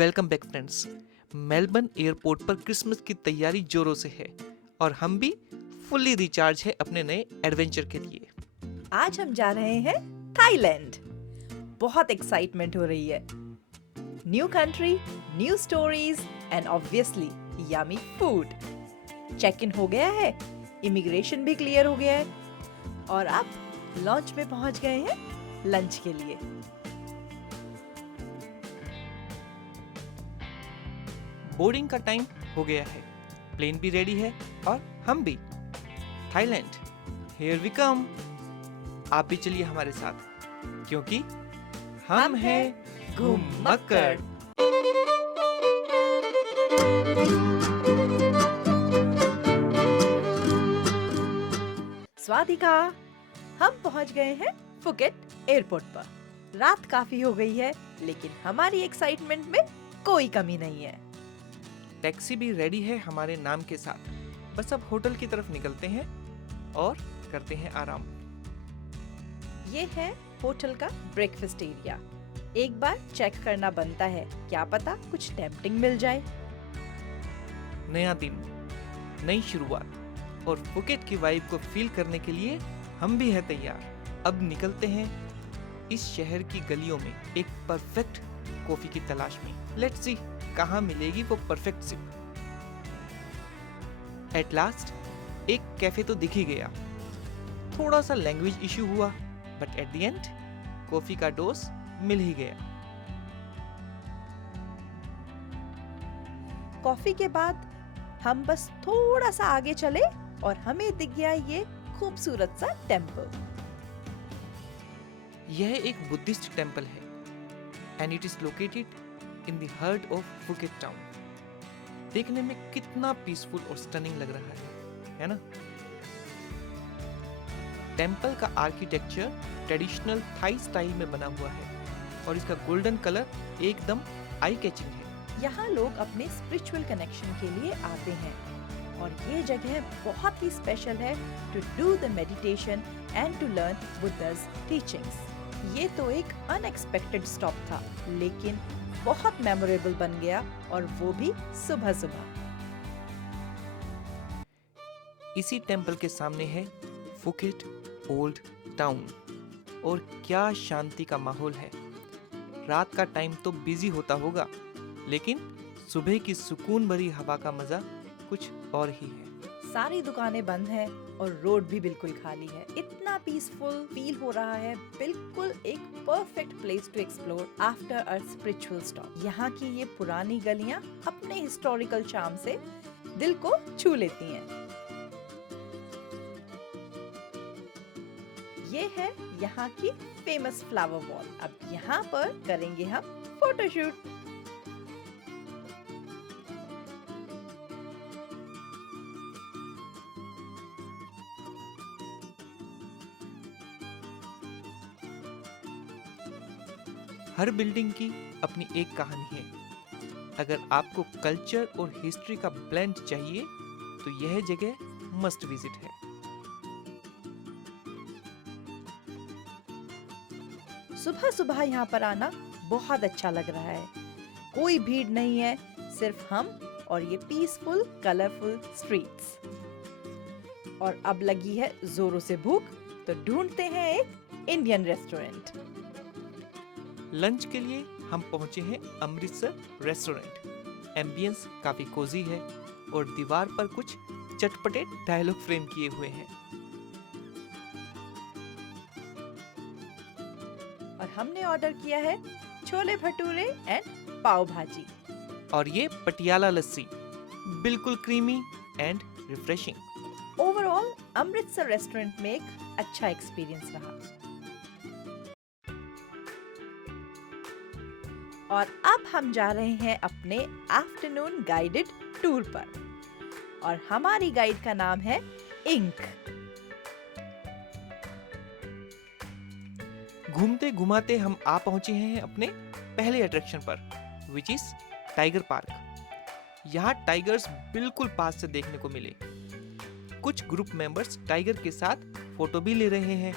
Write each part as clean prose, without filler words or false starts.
Welcome back friends. Melbourne airport पर Christmas की तैयारी जोरों से है और हम भी फुल्ली रिचार्ज है अपने नए एडवेंचर के लिए। आज हम जा रहे हैं थाईलैंड। बहुत एक्साइटमेंट हो रही है। New country, new stories and obviously yummy food. Check in हो गया है, इमिग्रेशन भी क्लियर हो गया है और अब लॉन्च में पहुंच गए हैं लंच के लिए। बोर्डिंग का टाइम हो गया है, प्लेन भी रेडी है और हम भी। Thailand, here we come. आप भी चलिए हमारे साथ क्योंकि हम हैं घुमक्कड़। स्वादिका, हम पहुंच गए हैं फुकेट एयरपोर्ट पर। रात काफी हो गई है, लेकिन हमारी एक्साइटमेंट में कोई कमी नहीं है। टैक्सी भी रेडी है हमारे नाम के साथ। बस अब होटल की तरफ निकलते हैं और करते हैं आराम। ये है होटल का ब्रेकफास्ट एरिया। एक बार चेक करना बनता है, क्या पता कुछ टेम्पटिंग मिल जाए। नया दिन, नई शुरुआत और फुकेट की वाइब को फील करने के लिए हम भी हैं तैयार। अब निकलते हैं इस शहर की गलियों में एक परफेक्ट कॉफी की तलाश में। लेट्स सी कहाँ मिलेगी वो परफेक्ट सिप। एट लास्ट एक कैफे तो दिख ही गया। थोड़ा सा लैंग्वेज इशू हुआ, but at the end coffee का डोज मिल ही गया। कॉफी के बाद हम बस थोड़ा सा आगे चले और हमें दिख गया ये खूबसूरत सा टेम्पल। यह एक बुद्धिस्ट टेम्पल है and it is located in the heart of Phuket town. देखने में कितना पीसफुल और स्टनिंग लग रहा है ना? टेम्पल का आर्किटेक्चर ट्रेडिशनल थाई स्टाइल में बना हुआ है और इसका गोल्डन कलर एकदम आई कैचिंग है। यहाँ लोग अपने स्पिरिचुअल कनेक्शन के लिए आते हैं और ये जगह बहुत ही स्पेशल है to do the meditation and to learn Buddha's teachings. ये तो एक अनएक्सपेक्टेड स्टॉप था, लेकिन बहुत मेमोरेबल बन गया और वो भी सुबह सुबह। इसी टेम्पल के सामने है फुकेट ओल्ड टाउन और क्या शांति का माहौल है। रात का टाइम तो बिजी होता होगा, लेकिन सुबह की सुकून भरी हवा का मजा कुछ और ही है। सारी दुकानें बंद हैं और रोड भी बिल्कुल खाली है। इतना पीसफुल फील हो रहा है, बिल्कुल एक perfect place to explore after a spiritual stop. यहाँ की ये पुरानी गलियाँ अपने हिस्टोरिकल चार्म से दिल को छू लेती हैं। ये है यहाँ की फेमस फ्लावर वॉल। अब यहाँ पर करेंगे हम फोटोशूट। हर बिल्डिंग की अपनी एक कहानी है। अगर आपको कल्चर और हिस्ट्री का ब्लेंड चाहिए तो यह जगह मस्ट विजिट है। सुबह सुबह यहाँ पर आना बहुत अच्छा लग रहा है। कोई भीड़ नहीं है, सिर्फ हम और ये पीसफुल कलरफुल स्ट्रीट्स। और अब लगी है जोरों से भूख, तो ढूंढते हैं एक इंडियन रेस्टोरेंट। लंच के लिए हम पहुंचे हैं अमृतसर रेस्टोरेंट। एम्बियंस काफी कोजी है और दीवार पर कुछ चटपटे डायलॉग फ्रेम किए हुए हैं। और हमने ऑर्डर किया है छोले भटूरे एंड पाव भाजी। और ये पटियाला लस्सी, बिल्कुल creamy and refreshing. Overall Amritsar restaurant में एक अच्छा एक्सपीरियंस रहा। और अब हम जा रहे हैं अपने आफ्टरनून गाइडेड टूर पर और हमारी गाइड का नाम है इंक। घूमते घुमाते हम आ पहुंचे हैं अपने पहले अट्रैक्शन पर, विच इज टाइगर पार्क। यहाँ टाइगर्स बिल्कुल पास से देखने को मिले। कुछ ग्रुप मेंबर्स टाइगर के साथ फोटो भी ले रहे हैं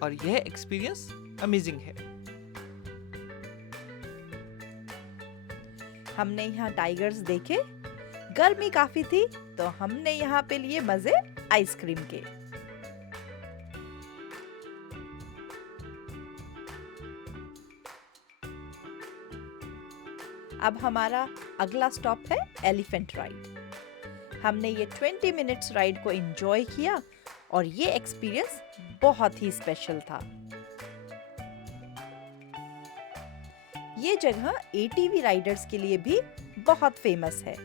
और यह एक्सपीरियंस अमेजिंग है। हमने यहाँ टाइगर्स देखे। गर्मी काफी थी तो हमने यहाँ पे लिए मजे आइसक्रीम के। अब हमारा अगला स्टॉप है एलिफेंट राइड। हमने ये 20 मिनट्स राइड को एंजॉय किया और ये एक्सपीरियंस बहुत ही स्पेशल था। ये जगह एटीवी राइडर्स के लिए भी बहुत फेमस है।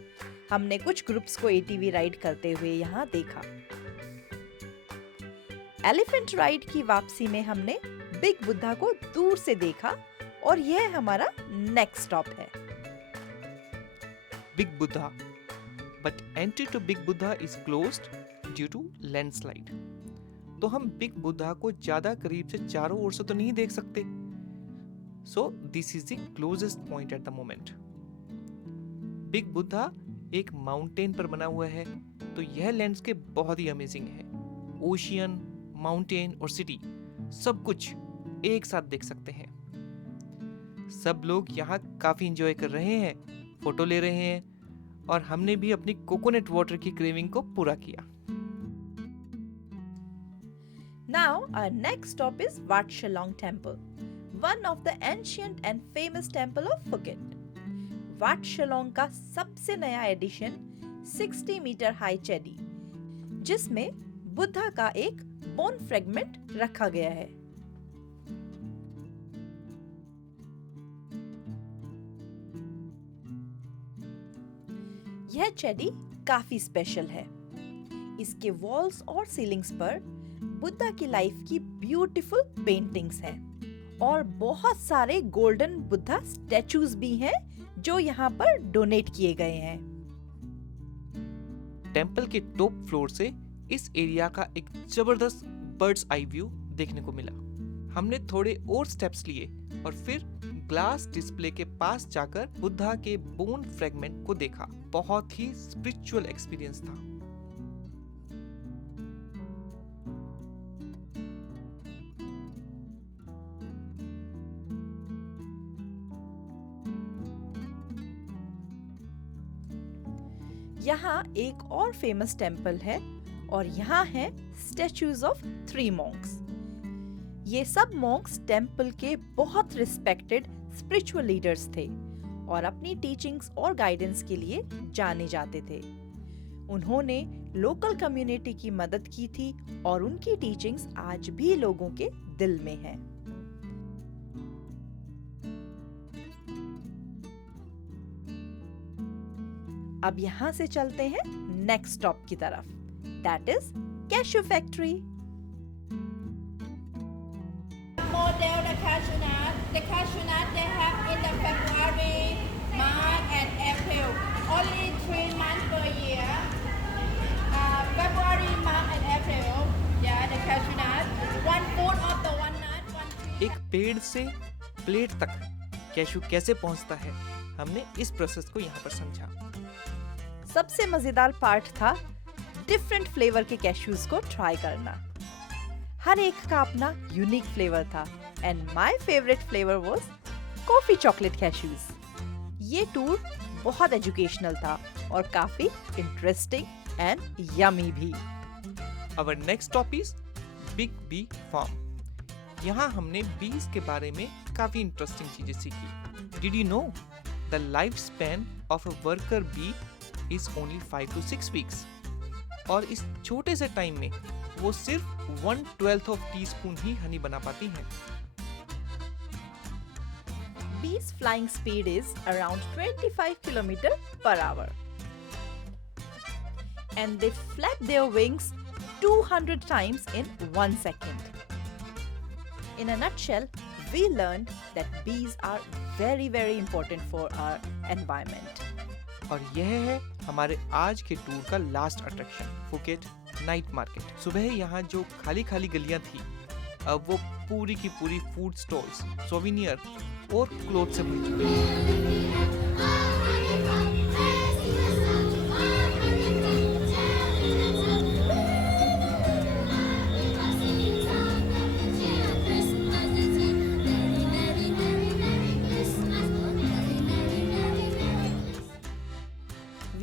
हमने कुछ ग्रुप्स को एटीवी राइड करते हुए यहाँ देखा। एलिफेंट राइड की वापसी में हमने बिग बुद्धा को दूर से देखा और यह हमारा नेक्स्ट स्टॉप है। Big Buddha, but entry to Big Buddha is closed due to landslide. तो हम बिग बुद्धा को ज्यादा करीब से चारों ओर से तो नहीं देख सकते। So this is the closest point at the moment. Big Buddha एक माउंटेन पर बना हुआ है, तो यह लैंडस्केप बहुत ही अमेजिंग है। ओशियन, माउंटेन और सिटी सब कुछ एक साथ देख सकते हैं। सब लोग यहाँ काफी एंजॉय कर रहे हैं, फोटो ले रहे हैं और हमने भी अपनी कोकोनट वाटर की क्रेविंग को पूरा किया। Now our next stop is Wat Shalong Temple, one of the ancient and famous temple of Phuket. वाट शलोंग का सबसे नया एडिशन 60 मीटर हाई चेडी, जिसमें बुद्धा का एक बोन फ्रेगमेंट रखा गया है। यह चेडी काफी स्पेशल है। इसके वॉल्स और सीलिंग्स पर बुद्धा की लाइफ की ब्यूटीफुल पेंटिंग्स हैं और बहुत सारे गोल्डन बुद्धा स्टैचूज भी हैं जो यहाँ पर डोनेट किए गए हैं। टेंपल के टॉप फ्लोर से इस एरिया का एक जबरदस्त बर्ड्स आई व्यू देखने को मिला। हमने थोड़े और स्टेप्स लिए और फिर ग्लास डिस्प्ले के पास जाकर बुद्धा के बोन फ्रेगमेंट को देखा। बहुत ही स्पिरिचुअल एक्सपीरियंस था। यहाँ एक और फेमस टेम्पल है और यहाँ है स्टैचूज ऑफ 3 मॉन्क्स। ये सब मॉन्क्स टेम्पल के बहुत रिस्पेक्टेड स्पिरिचुअल लीडर्स थे और अपनी टीचिंग्स और गाइडेंस के लिए जाने जाते थे। उन्होंने लोकल कम्युनिटी की मदद की थी और उनकी टीचिंग्स आज भी लोगों के दिल में है। अब यहाँ से चलते हैं नेक्स्ट स्टॉप की तरफ, that is cashew factory. Model the cashew nut. The cashew nut they have in the February, March and April. Only 3 months per year. February, March and April. Yeah, the cashew nut. 1/4 of the one nut. एक पेड़ से plate तक cashew कैसे पहुंचता है, हमने इस process को यहाँ पर समझा। सबसे मजेदार पार्ट था डिफरेंट फ्लेवर के कैश्यूज को ट्राई करना। हर एक का अपना यूनिक फ्लेवर था and my favourite flavour was coffee chocolate cashews. ये टूर बहुत एजुकेशनल था और काफी इंटरेस्टिंग एंड यमी भी। Our next stop is Big Bee Farm. यहाँ हमने बीज के बारे में काफी इंटरेस्टिंग चीजें सीखी। Did you know the lifespan of a worker bee is only 5 to 6 weeks? और इस छोटे से टाइम में वो सिर्फ 1/12 ऑफ टीस्पून ही हनी बना पाती हैं। Bees flying speed is around 25 km/h. And they flap their wings 200 times in 1 second. In a nutshell, we learned that bees are very, very important for our environment. और यह है हमारे आज के टूर का last attraction, Phuket night market. सुबह यहाँ जो खाली खाली गलियां थी, अब वो पूरी की पूरी फूड स्टॉल्स, सोविनियर और क्लोथ से भरी चुकी है।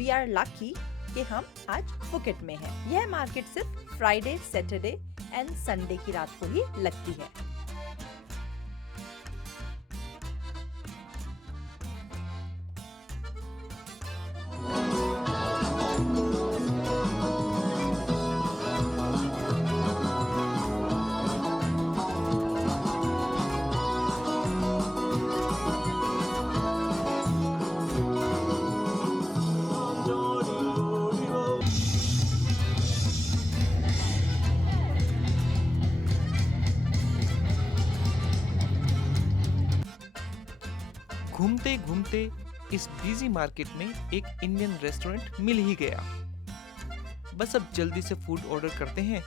वी आर लकी कि हम आज फुकेट में हैं। यह मार्केट सिर्फ फ्राइडे, सैटरडे एंड संडे की रात को ही लगती है। घूमते घूमते इस बिजी मार्केट में एक इंडियन रेस्टोरेंट मिल ही गया। बस अब जल्दी से फूड ऑर्डर करते हैं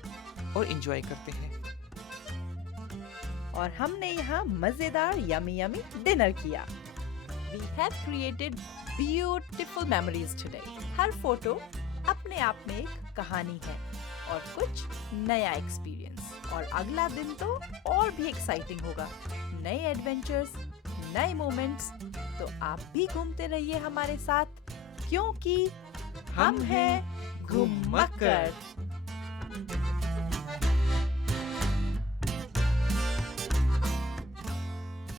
और एंजॉय करते हैं। और हमने यहाँ मजेदार यमी यमी डिनर किया। We have created beautiful memories today. Her photo अपने आप में एक कहानी है और कुछ नया एक्सपीरियंस। और अगला दिन तो और भी एक्साइटिंग होगा। नए एडवेंचर्स, नए मोमेंट्स। तो आप भी घूमते रहिए हमारे साथ, क्योंकि हम हैं घुमक्कर।